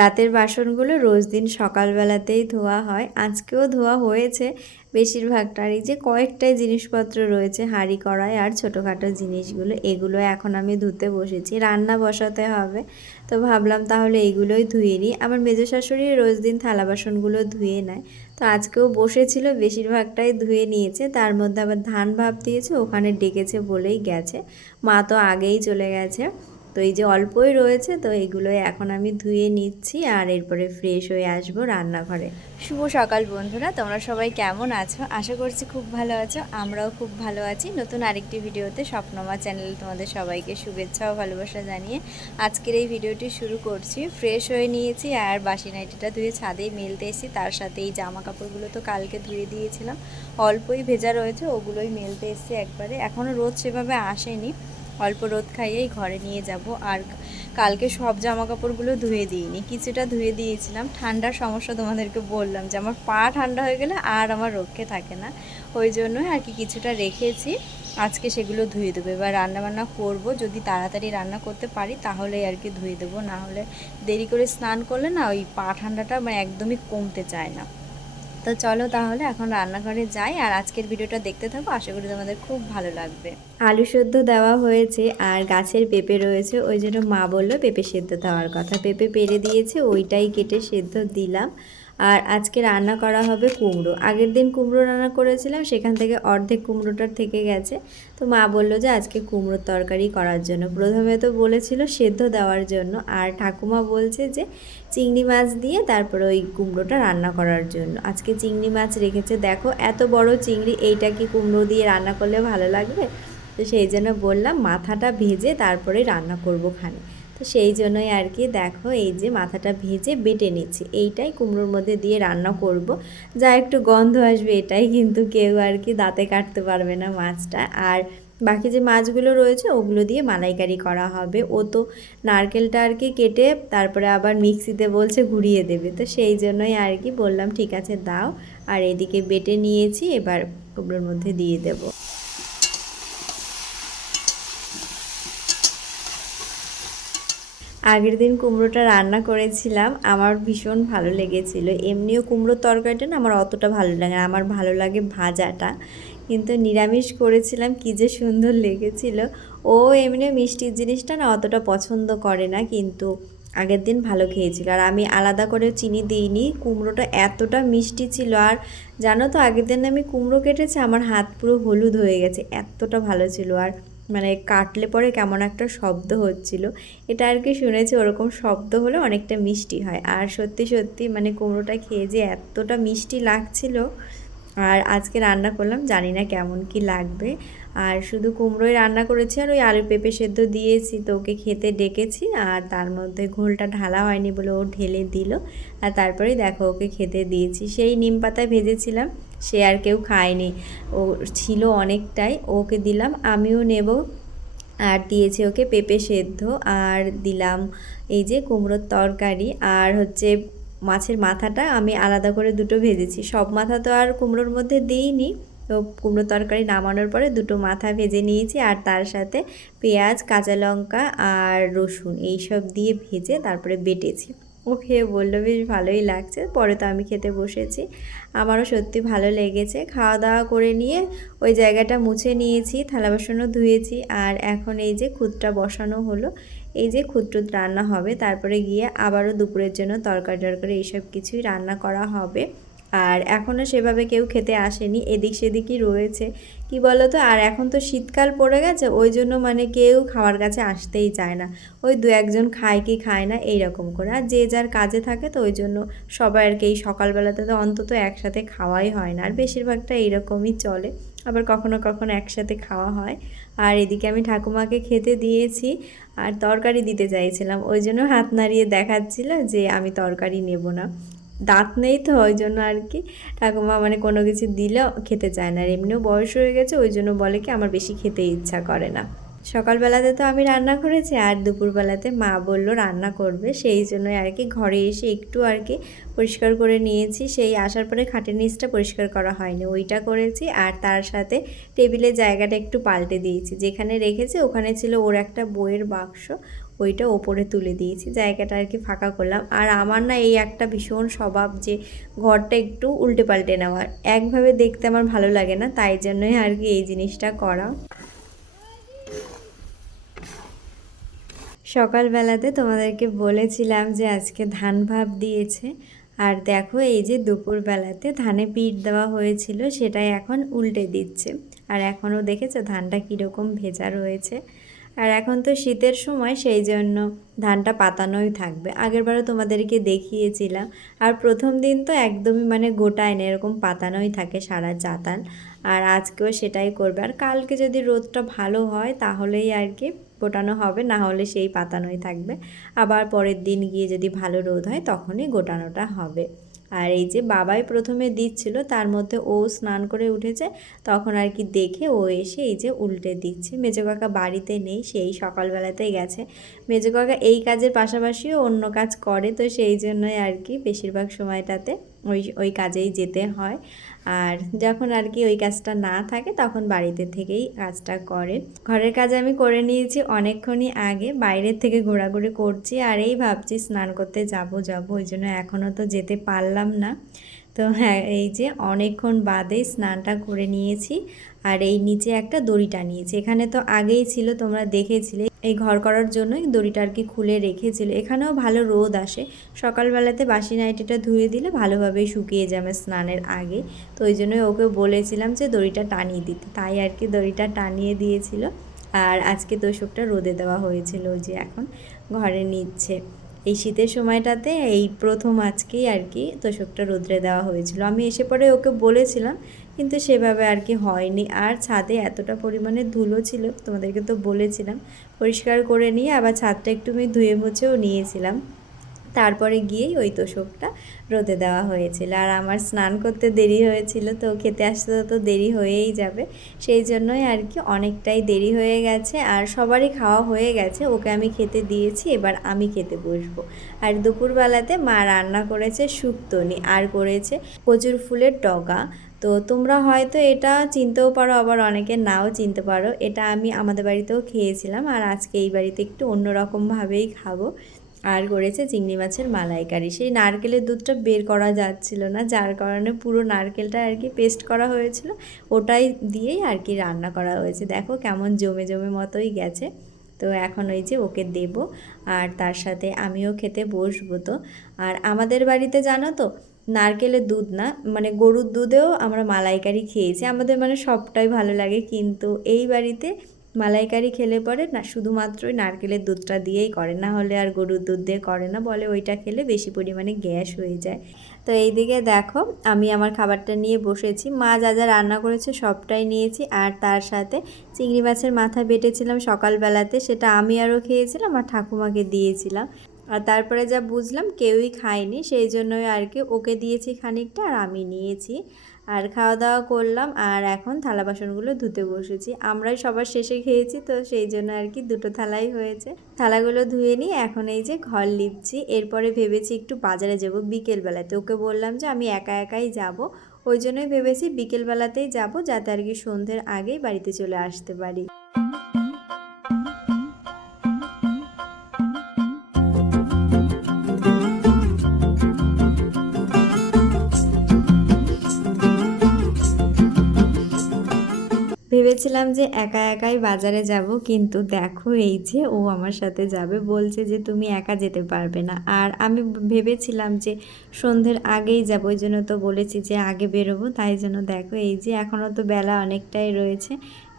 রাতের বাসনগুলো রোজ দিন সকালবেলাতেই ধোয়া হয়। আজকেও ধোয়া হয়েছে বেশিরভাগটা। এই যে কয়েকটাই জিনিসপত্র রয়েছে, হাঁড়ি, কড়াই আর ছোটোখাটো জিনিসগুলো, এগুলো এখন আমি ধুতে বসেছি। রান্না বসাতে হবে। তো ভাবলাম তাহলে এইগুলোই ধুয়ে নিই। আমার মেজো শাশুড়ি রোজ দিন থালা বাসনগুলো ধুয়ে নেয়। তো আজকেও বসেছিল, বেশিরভাগটাই ধুয়ে নিয়েছে। তার মধ্যে আবার ধান ভাব দিয়েছে, ওখানে ডেকেছে বলেই গেছে। মা তো আগেই চলে গেছে। তো এই যে অল্পই রয়েছে, তো এগুলোই এখন আমি ধুয়ে নিচ্ছি আর এরপরে ফ্রেশ হয়ে আসব রান্নাঘরে। শুভ সকাল বন্ধুরা, তোমরা সবাই কেমন আছো? আশা করছি খুব ভালো আছো, আমরাও খুব ভালো আছি। নতুন আরেকটি ভিডিওতে স্বপ্নমা চ্যানেল তোমাদের সবাইকে শুভেচ্ছা ও ভালোবাসা জানিয়ে আজকের এই ভিডিওটি শুরু করছি। ফ্রেশ হয়ে নিয়েছি আর বাসি নাইটিটা ধুয়ে ছাদেই মেলতে এসেছি, তার সাথে এই জামা কাপড়গুলো তো কালকে ধুয়ে দিয়েছিলাম। অল্পই ভেজা রয়েছে, ওগুলোই মেলতে এসেছি একবারে। এখনও রোদ সেভাবে আসেনি। অল্প রোদ খাইয়েই ঘরে নিয়ে যাব। আর কালকে সব জামা কাপড়গুলো ধুয়ে দিইনি। কিছুটা ধুয়ে দিয়েছিলাম। ঠান্ডার সমস্যা তোমাদেরকে বললাম যে আমার পা ঠান্ডা হয়ে গেলে আর আমার রক্ষে থাকে না। ওই জন্যই আর কি কিছুটা রেখেছি। আজকে সেগুলো ধুয়ে দেবো। এবার রান্নাবান্না করব। যদি তাড়াতাড়ি রান্না করতে পারি তাহলেই আর কি ধুয়ে দেবো। না হলে দেরি করে স্নান করলে না ওই পা ঠান্ডাটা মানে একদমই কমতে চায় না। তো চলো তাহলে এখন রান্নাঘরে যাই আর আজকের ভিডিওটা দেখতে থাকো। আশা করি তোমাদের খুব ভালো লাগবে। আলু সেদ্ধ দেওয়া হয়েছে আর গাছের পেঁপে রয়েছে। ওই জন্য মা বলল পেঁপে সেদ্ধ দেওয়ার কথা। পেঁপে পেরে দিয়েছে, ওইটাই কেটে সেদ্ধ দিলাম। আর আজকে রান্না করা হবে কুমড়ো। আগের দিন কুমড়ো রান্না করেছিলাম, সেখান থেকে অর্ধেক কুমড়োটার থেকে গেছে। তো মা বলল যে আজকে কুমড়োর তরকারি করার জন্য। প্রথমে তো বলেছিল সেদ্ধ দেওয়ার জন্য, আর ঠাকুমা বলছে যে চিংড়ি মাছ দিয়ে তারপরে ওই কুমড়োটা রান্না করার জন্য। আজকে চিংড়ি মাছ রেখেছে। দেখো, এত বড় চিংড়ি, এইটা কি কুমড়ো দিয়ে রান্না করলে ভালো লাগবে? তো সেই জন্য বললাম, মাথাটা ভেজে তারপরে রান্না করব খানে তো সেই জন্যই আর কি দেখো এই যে মাথাটা ভেজে বেটে নিচ্ছি। এইটাই কুমড়োর মধ্যে দিয়ে রান্না করব। যা একটু গন্ধ আসবে এটাই কিন্তু কেউ আর কি দাঁতে কাটতে পারবে না মাছটা। আর বাকি যে মাছগুলো রয়েছে ওগুলো দিয়ে মালাইকারি করা হবে। ও তো নারকেলটা আর কি কেটে তারপরে আবার মিক্সিতে বলছে ঘুরিয়ে দেবে। তো সেই জন্যই আর কি বললাম, ঠিক আছে, দাও। আর এদিকে বেটে নিয়েছি, এবার কুমড়োর মধ্যে দিয়ে দেবো। আগের দিন কুমড়োটা রান্না করেছিলাম, আমার ভীষণ ভালো লেগেছিল। এমনিও কুমড়োর তরকারিটা না আমার অতটা ভালো লাগে আমার ভালো লাগে ভাজাটা। কিন্তু নিরামিষ করেছিলাম, কী যে সুন্দর লেগেছিল। ও এমনি মিষ্টির জিনিসটা না অতটা পছন্দ করে না, কিন্তু আগের দিন ভালো খেয়েছিল। আর আমি আলাদা করে চিনি দিইনি, কুমড়োটা এতটা মিষ্টি ছিল। আর জানো তো, আগের দিন আমি কুমড়ো কেটেছি, আমার হাত পুরো হলুদ হয়ে গেছে, এতটা ভালো ছিল। আর মানে কাটলে পরে কেমন একটা শব্দ হচ্ছিল। এটা আর কি শুনেছি ওরকম শব্দ হলে অনেকটা মিষ্টি হয়। আর সত্যি সত্যি মানে কুমড়োটা খেয়ে যে এতটা মিষ্টি লাগছিল, আর আজকে রান্না করলাম, জানি না কেমন কি লাগবে। আর শুধু কুমড়োই রান্না করেছি আর ওই আলু পেঁপে সেদ্ধ দিয়েছি, তো ওকে খেতে ডেকেছি। আর তার মধ্যে ঘোলটা ঢালা হয়নি বলে ও ঢেলে দিল। আর তারপরেই দেখো ওকে খেতে দিয়েছি। সেই নিম পাতায় ভেজেছিলাম। সে আর কেউ খায়নি। ও ছিল অনেকটাই, ওকে দিলাম, আমিও নেব। আর দিয়েছি ওকে পেঁপে সেদ্ধ, আর দিলাম এই যে কুমড়োর তরকারি, আর হচ্ছে মাছের মাথাটা আমি আলাদা করে দুটো ভেজেছি। সব মাথা তো আর কুমড়োর মধ্যে দিইনি, তো কুমড়ো তরকারি নামানোর পরে দুটো মাথা ভেজে নিয়েছি, আর তার সাথে পেঁয়াজ, কাঁচা লঙ্কা, আর রসুন, এইসব দিয়ে ভেজে তারপরে বেটেছি। ও খেয়ে বলল, বেশ ভালোই লাগছে। পরে তো আমি খেতে বসেছি। আমারও সত্যি ভালো লেগেছে। খাওয়া দাওয়া করে নিয়ে ওই জায়গাটা মুছে নিয়েছি, থালা বাসনও ধুয়েছি। আর এখন এই যে খুদটা বসানো হলো, এই যে খুদ্রুত রান্না হবে, তারপরে গিয়ে আবারও দুপুরের জন্য তরকারি টরকারি এইসব কিছুই রান্না করা হবে। আর এখনও সেভাবে কেউ খেতে আসেনি, এদিক সেদিকই রয়েছে। কি বলো তো আর এখন তো শীতকাল পড়ে গেছে, ওই জন্য মানে কেউ খাওয়ার কাছে আসতেই চায় না। ওই দু একজন খায় কি খায় না এই রকম করে। আর যে যার কাজে থাকে তো ওই জন্য সবাই আর কি এই সকালবেলাতে তো অন্তত একসাথে খাওয়াই হয় না। আর বেশিরভাগটা এইরকমই চলে, আবার কখনো কখনো একসাথে খাওয়া হয়। আর এদিকে আমি ঠাকুমাকে খেতে দিয়েছি, আর তরকারি দিতে চাইছিলাম। ওই জন্য হাত নাড়িয়ে দেখাচ্ছিল যে আমি তরকারি নেব না। দাঁত নেই তো ওই জন্য আর কি। ঠাকুমা মানে কোনো কিছু দিলেও খেতে চায় না। আর এমনিও বয়স হয়ে গেছে ওই জন্য বলে কি আমার বেশি খেতে ইচ্ছা করে না। সকালবেলাতে তো আমি রান্না করেছি, আর দুপুরবেলাতে মা বলল রান্না করবে। সেই জন্যই আর কি ঘরে এসে একটু আর কি পরিষ্কার করে নিয়েছি। সেই আসার পরে খাটের নিচটা পরিষ্কার করা হয়নি। ওইটা করেছি, আর তার সাথে টেবিলের জায়গাটা একটু পাল্টে দিয়েছি। যেখানে রেখেছি ওখানে ছিল ওর একটা বইয়ের বাক্স। ওইটা ওপরে তুলে দিয়েছি, জায়গাটা আর কি ফাঁকা করলাম। আর আমার না এই একটা ভীষণ স্বভাব যে ঘরটা একটু উল্টে পাল্টে নেওয়ার, একভাবে দেখতে আমার ভালো লাগে না, তাই জন্যই আর কি এই জিনিসটা করা। সকালবেলাতে তোমাদেরকে বলেছিলাম যে আজকে ধান ভাব দিয়েছে, আর দেখো এই যে দুপুরবেলাতে ধানে পিঠ দেওয়া হয়েছিল, সেটাই এখন উল্টে দিচ্ছে। আর এখনও দেখেছ ধানটা কীরকম ভেজা রয়েছে? আর এখন তো শীতের সময় সেই জন্য ধানটা পাতানোই থাকবে। আগেরবারও তোমাদেরকে দেখিয়েছিলাম। আর প্রথম দিন তো একদমই মানে গোটায় না এরকম পাতানোই থাকে সারা চাতাল। আর আজকেও সেটাই করবে। আর কালকে যদি রোদটা ভালো হয় তাহলেই আর কি গোটানো হবে, না হলে সেই পাতানোই থাকবে। আবার পরের দিন গিয়ে যদি ভালো রোদ হয় তখনই গোটানোটা হবে। আর এই যে বাবাই প্রথমে দিচ্ছিল, তার মধ্যে ও স্নান করে উঠেছে, তখন আর কি দেখে ও এসে এই যে উল্টে দিচ্ছে। মেজো কাকা বাড়িতে নেই, সেই সকালবেলাতেই গেছে। মেজো কাকা এই কাজের পাশাপাশিও অন্য কাজ করে, তো সেই জন্যই আর কি বেশিরভাগ সময়টাতে ওই ওই কাজেই যেতে হয়। আর যখন আর কি ওই কাজটা না থাকে তখন বাড়িতে থেকেই কাজটা করেন ঘরের কাজ আমি করে নিয়েছি অনেকক্ষণই আগে বাইরের থেকে ঘোরাঘুরি করছি আর এই ভাবছি স্নান করতে যাব যাব, ওই জন্য এখনও তো যেতে পারলাম না। তো হ্যাঁ এই যে অনেকক্ষণ বাদে স্নানটা করে নিয়েছি আর এই নিচে একটা দড়ি টানিয়েছি এখানে তো আগেই ছিল, তোমরা দেখেছিলে। এই ঘর করার জন্যই দড়িটা আর কি খুলে রেখেছিল। এখানেও ভালো রোদ আসে। সকালবেলাতে বাসি নাইটিটা ধুয়ে দিলে ভালোভাবেই শুকিয়ে যাবে স্নানের আগে। তো ওই জন্যই ওকে বলেছিলাম যে দড়িটা টানিয়ে দিতে। তাই আর কি দড়িটা টানিয়ে দিয়েছিল। আর আজকে তোষকটা রোদে দেওয়া হয়েছিল যে এখন ঘরে নিচ্ছে। এই শীতের সময়টাতে এই প্রথম আজকেই আর কি তোষকটা রোদ্রে দেওয়া হয়েছিল। আমি এসে পরে ওকে বলেছিলাম, কিন্তু সেভাবে আর কি হয়নি। আর ছাদে এতটা পরিমাণে ধুলো ছিল, তোমাদেরকে তো বলেছিলাম, পরিষ্কার করে নিয়ে আবার ছাদটা একটু আমি ধুয়ে মুছেও নিয়েছিলাম। তারপরে গিয়েই ওই তোষকটা রোদে দেওয়া হয়েছিল। আর আমার স্নান করতে দেরি হয়েছিল, তো খেতে আসতে তো দেরি হয়েই যাবে। সেই জন্যই আর কি অনেকটাই দেরি হয়ে গেছে আর সবারই খাওয়া হয়ে গেছে। ওকে আমি খেতে দিয়েছি, এবার আমি খেতে বসবো। আর দুপুরবেলাতে মা রান্না করেছে শুক্তনি আর করেছে প্রচুর ফুলের ডগা। তো তোমরা হয়তো এটা চিনতেও পারো, আবার অনেকে নাও চিনতে পারো। এটা আমি আমাদের বাড়িতেও খেয়েছিলাম আর আজকে এই বাড়িতে একটু অন্যরকমভাবেই খাব। আর করেছে চিংড়ি মাছের মালাইকারি। সেই নারকেলের দুধটা বের করা যাচ্ছিল না, যার কারণে পুরো নারকেলটা আর কি পেস্ট করা হয়েছিল। ওটাই দিয়েই আর কি রান্না করা হয়েছে। দেখো কেমন জমে জমে মতোই গেছে। তো এখন ওই যে ওকে দেব, আর তার সাথে আমিও খেতে বসবো তো। আর আমাদের বাড়িতে জানো তো, নারকেলের দুধ না মানে গরুর দুধেও আমরা মালাইকারি খেয়েছি। আমাদের মানে সবটাই ভালো লাগে, কিন্তু এই বাড়িতে মালাইকারি খেলে পরে না শুধুমাত্রই নারকেলের দুধটা দিয়েই করে, না হলে আর গরুর দুধ দিয়ে করে না, বলে ওইটা খেলে বেশি পরিমাণে গ্যাস হয়ে যায়। তো এইদিকে দেখো, আমি আমার খাবারটা নিয়ে বসেছি, মা যা যা রান্না করেছে সবটাই নিয়েছি, আর তার সাথে চিংড়ি মাছের মাথা বেটেছিলাম সকালবেলাতে, সেটা আমি আরও খেয়েছিলাম আর ঠাকুমাকে দিয়েছিলাম। আর তারপরে যা বুঝলাম কেউই খায়নি, সেই জন্যই আর কি ওকে দিয়েছি খানিকটা আর আমি নিয়েছি। আর খাওয়া দাওয়া করলাম আর এখন থালা বাসনগুলো ধুতে বসেছি। আমরাই সবার শেষে খেয়েছি তো সেই জন্য আর কি দুটো থালাই হয়েছে। থালাগুলো ধুয়ে নিই এখন এই যে ঘর লিপছি। এরপরে ভেবেছি একটু বাজারে যাব বিকেলবেলাতে। ওকে বললাম যে আমি একা একাই যাব। ওই জন্যই ভেবেছি বিকেলবেলাতেই যাব যাতে আর কি সন্ধ্যের আগেই বাড়িতে চলে আসতে পারি। ভেবেছিলাম যে একা একাই বাজারে যাব, কিন্তু দেখো এই যে ও আমার সাথে যাবে, বলছে যে তুমি একা যেতে পারবে না। আর আমি ভেবেছিলাম যে সন্ধ্যের আগেই যাব, ওই জন্য তো বলেছি যে আগে বেরোবো, তাই জন্য দেখো এই যে এখনও তো বেলা অনেকটাই রয়েছে,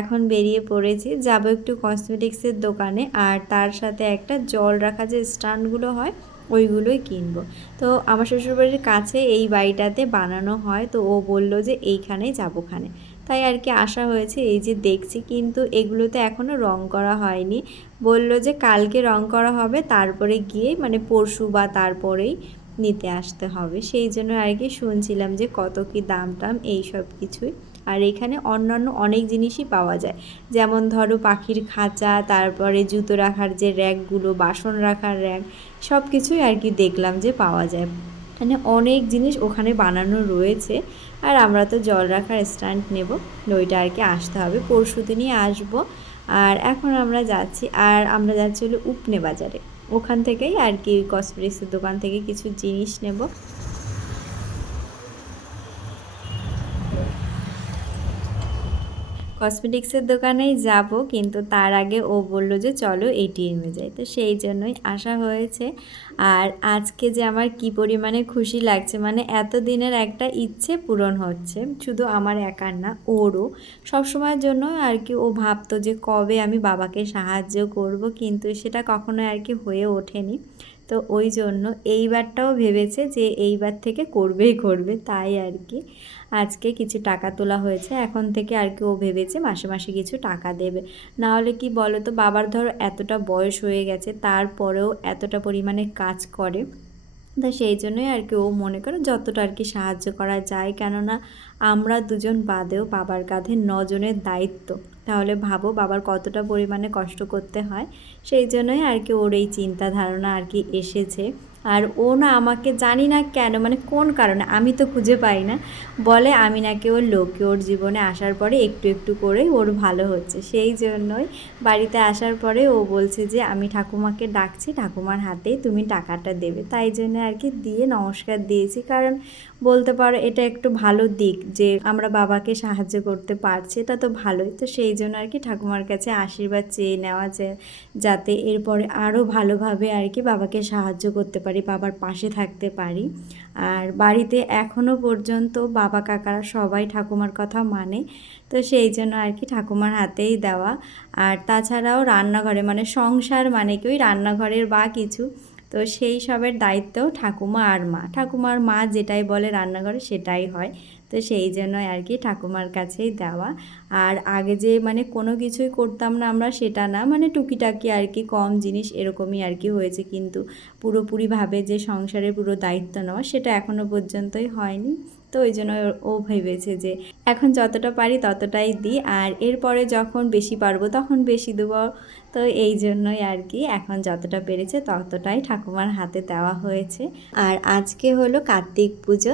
এখন বেরিয়ে পড়েছি। যাব একটু কসমেটিক্সের দোকানে, আর তার সাথে একটা জল রাখা যে স্ট্যান্ডগুলো হয়, ওইগুলোই কিনবো। তো আমার শ্বশুরবাড়ির কাছে এই বাড়িটাতে বানানো হয়, তো ও বলল যে এইখানেই যাবোখানে তাই আর কি আসা হয়েছে, এই যে দেখছি কিন্তু এগুলোতে এখনও রং করা হয়নি। বলল যে কালকে রং করা হবে, তারপরে গিয়ে মানে পরশু বা তারপরেই নিতে আসতে হবে। সেই জন্য আর কি শুনছিলাম যে কত কি দাম টাম, এই সব কিছুই। আর এখানে অন্যান্য অনেক জিনিসই পাওয়া যায়। যেমন ধরো পাখির খাঁচা, তারপরে জুতো রাখার যে র্যাকগুলো, বাসন রাখার র্যাক সব কিছুই আর কি দেখলাম যে পাওয়া যায়। মানে অনেক জিনিস ওখানে বানানো রয়েছে। আর আমরা তো জল রাখার স্ট্যান্ড নেব। নইটা আর কি আসতে হবে। পরশু দিনই আসব। আর এখন আমরা যাচ্ছি। আর আমরা যাচ্ছি হলো উপনে বাজারে। ওখান থেকেই আর কি কসমেটিক্সের দোকান থেকে কিছু জিনিস নেব। কসমেটিক্সের দোকানেই যাব, কিন্তু তার আগে ও বলল যে চলো এটিএমে যাই। তো সেই জন্যই আসা হয়েছে। আর আজকে যে আমার কি পরিমাণে খুশি লাগছে মানে এত দিনের একটা ইচ্ছে পূরণ হচ্ছে, শুধু আমার একার না, ওরও। সবসময়ের জন্য আর কি ও ভাবতো যে কবে আমি বাবাকে সাহায্য করব, কিন্তু সেটা কখনোই আর কি হয়ে ওঠেনি। তো ওই জন্য এইবারটাও ভেবেছে যে এইবার থেকে করবেই করবে, তাই আর কি। আজকে কিছু টাকা তোলা হয়েছে, এখন থেকে আর কি ও ভেবেছে মাসে মাসে কিছু টাকা দেবে। না হলে কি বলো তো বাবার ধরো এতটা বয়স হয়ে গেছে, তারপরেও এতটা পরিমাণে কাজ করে। তা সেই জন্যই আর কি ও মনে করে যতটা আর কি সাহায্য করা যায়। কেননা আমরা দুজন বাদেও বাবার কাঁধে নজনের দায়িত্ব। তাহলে ভাবো বাবার কতটা পরিমাণে কষ্ট করতে হয়। সেই জন্যই আর কি ওর এই চিন্তা ধারণা আর কি এসেছে। আর ও না আমাকে জানি না কেন মানে কোন কারণে, আমি তো খুঁজে পাই না। বলে আমি নাকি ওর লোকে ওর জীবনে আসার পরে একটু একটু করে ওর ভালো হচ্ছে। সেই জন্যই বাড়িতে আসার পরে ও বলছে যে, আমি ঠাকুমাকে ডাকছি, ঠাকুমার হাতেই তুমি টাকাটা দেবে। তাই জন্য আর কি দিয়ে নমস্কার দিয়েছি। কারণ বলতে পারো এটা একটু ভালো দিক যে, আমরা বাবাকে সাহায্য করতে পারছি, এটা তো ভালোই। তো সেই জন্য আর কি ঠাকুমার কাছে আশীর্বাদ চেয়ে নেওয়া যায়, যাতে এরপরে আরও ভালোভাবে আর কি বাবাকে সাহায্য করতে পারি। বাবার পাশে থাকতে পারি। আর বাড়িতে এখনও পর্যন্ত বাবা কাকারা সবাই ঠাকুমার কথা মানে। তো সেই জন্য আর কি ঠাকুমার হাতেই দেওয়া। আর তাছাড়াও রান্নাঘরে মানে সংসার মানে কি? ওই রান্নাঘরের বা কিছু। তো সেই সবের দায়িত্ব ঠাকুমা আর মা। ঠাকুমার মা যেটাই বলে রান্নাঘরে সেটাই হয়। তো সেই জন্যই আর কি ঠাকুমার কাছেই দেওয়া। আর আগে যে মানে কোনো কিছুই করতাম না আমরা সেটা না মানে টুকিটাকি আর কি কম জিনিস এরকমই আর কি হয়েছে। কিন্তু পুরোপুরিভাবে যে সংসারের পুরো দায়িত্ব নেওয়া সেটা এখনও পর্যন্তই হয়নি। তো ওই জন্য ও ভেবেছে যে এখন যতটা পারি ততটাই দিই। আর এরপরে যখন বেশি পারব তখন বেশি দেবো। তো এই জন্যই আর কি এখন যতটা পেরেছে ততটাই ঠাকুমার হাতে দেওয়া হয়েছে। আর আজকে হলো কার্তিক পুজো।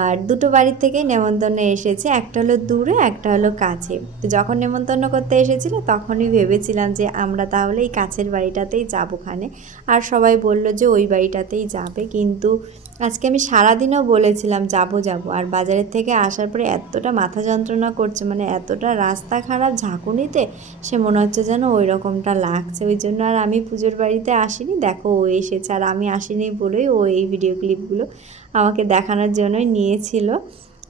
আর দুটো বাড়ির থেকে নেমন্তন্ন এসেছে। একটা হলো দূরে, একটা হলো কাছে। তো যখন নেমন্তন্ন করতে এসেছিল তখনই ভেবেছিলাম যে আমরা তাহলে এই কাছের বাড়িটাতেই যাব ওখানে। আর সবাই বলল যে ওই বাড়িটাতেই যাবে। কিন্তু আজকে আমি সারাদিনও বলেছিলাম, যাব যাব। আর বাজারের থেকে আসার পরে এতটা মাথা যন্ত্রণা করছে মানে এতটা রাস্তা খারাপ ঝাঁকুনিতে, সে মনে হচ্ছে যেন ওই রকমটা লাগছে। ওই জন্য আর আমি পুজোর বাড়িতে আসিনি। দেখো, ও এসেছে, আর আমি আসিনি বলেই ও এই ভিডিও ক্লিপগুলো আমাকে দেখানোর জন্যই নিয়েছিল।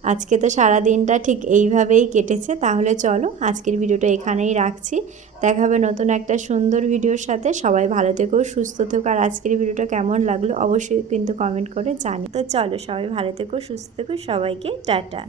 আজকে তো সারা দিনটা ঠিক এইভাবেই কেটেছে, তাহলে চলো আজকের ভিডিওটা এখানেই রাখছি। দেখা হবে নতুন একটা সুন্দর ভিডিওর সাথে। সবাই ভালো থেকো, সুস্থ থেকো, আর আজকের ভিডিওটা কেমন লাগল অবশ্যই কিন্তু কমেন্ট করে জানি তো চলো সবাই ভালো থেকো, সুস্থ থেকো, সবাইকে টাটা।